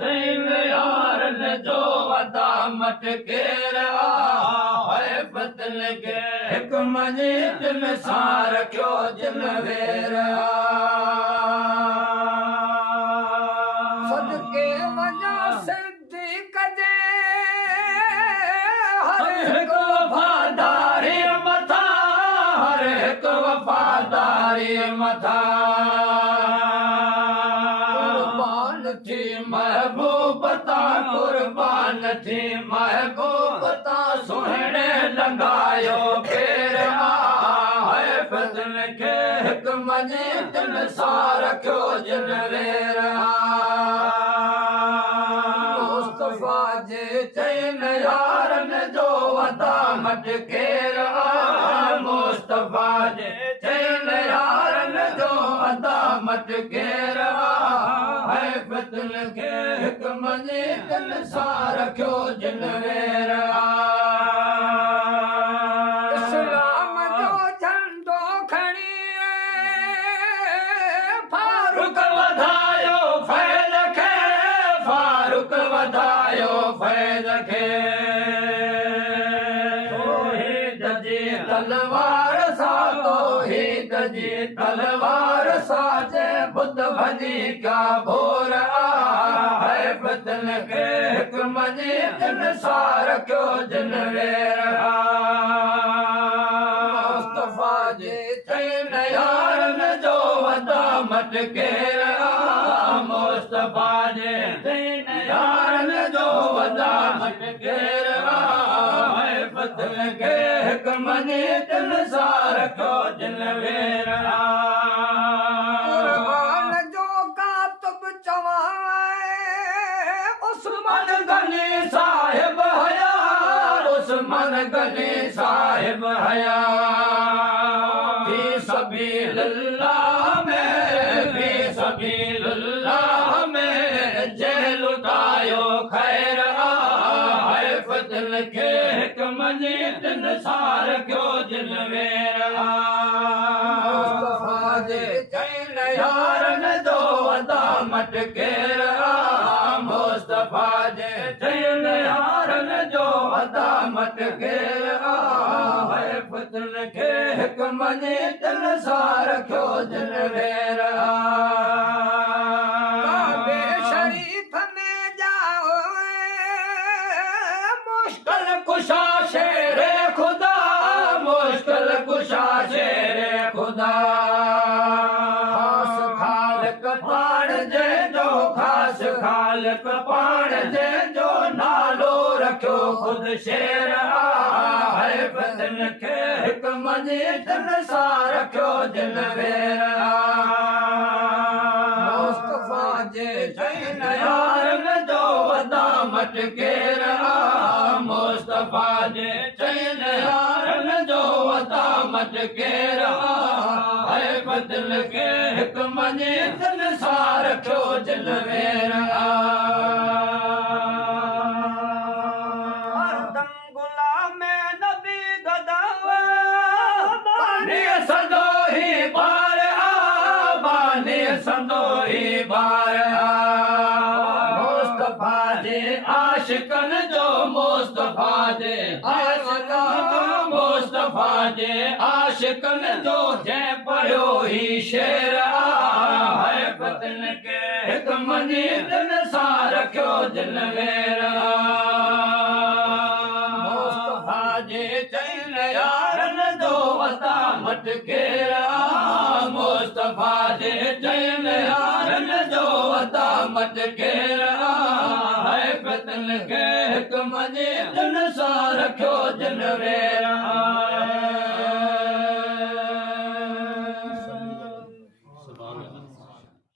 चैन यारन जो वदा मटकेर है बदल के हिक मजे दिल सां रखियो जिन वेर सदके वञा सिद्दीक़ जे हर हिक वफ़ादारी मथा हर हिक वफ़ादारी मथा कुर्बान थी महबूब ता कुर्बान थी महबूब ता सुहिणे लॻायो फेर है बदल खे हिक मञे दिल सां रखियो जिन वेर मुस्तफा जे चैन यारन जो वदा मटकेर मुस्तफा जे चैन यारन जो वदा मटकेर है बदल खे हिक मञे दिल सां रखियो जिन वेर इस्लाम जो झंडो खणी फारूक वधायो फैज़ खे फारूक वधायो फैज़ खे तौहीद जी तलवार सां तौहीद जी तलवार सां जे बुत भॼी क्या भोर है बदल खे हिक मञे दिल सां रखियो जिन वेर मुस्तफा जे चैन यारन जो वदा मटकेर मुस्तफा जे चैन यारन जो वदा मटकेर है बदल खे हिक मञे दिल सां रखियो जिन वेर कुर्बान जो कातब चवाए उस्मान गनी साहिब हया उस्मान गनी साहिब हया फी सबीलिल्लाह में फी सबीलिल्लाह में जे लुटायो खैर है बदल खे हिक मञे दिल सां रखियो जिन वेर मुस्तफा जे चैन यारन जो वदा मटकेर मुस्तफा जे चैन यारन जो वदा मटकेर है बदल खे हिक मञे दिल सां रखियो जिन वेर काबे शरीफ में जाओ मुश्किल कुशा शेर खुदा मुश्किल कुशा शेर खुदा खास खालक पाण जे जो खास खालक पाण जे जो नालो रखियो खुद शेर है बदल खे हिक मञे दिल सां रखियो जिन वेर मुस्तफा जे चैन यारन जो वदा मटकेर मुस्तफा जे चैन यारन जो वदा मटकेर है बदल खे हिक मञे दिल सां रखियो जिन वेर हरदम गुलाम नबी गदावा बानी सदो ही बार बानी सदो ही बार मुस्तफा जे आशिकन जो मुस्तफा जे आशिकन मुस्तफा जे आशिकन जो जंहिं पढ़ियो ही शेर है बदल खे हिक मञे दिल सां रखियो जिन वेर मुस्तफा जे चैन यारन जो वदा मटकेर मुस्तफा जे चैन यारन जो वदा मटकेर है बदल खे हिक मञे दिल सां रखियो जिन वेर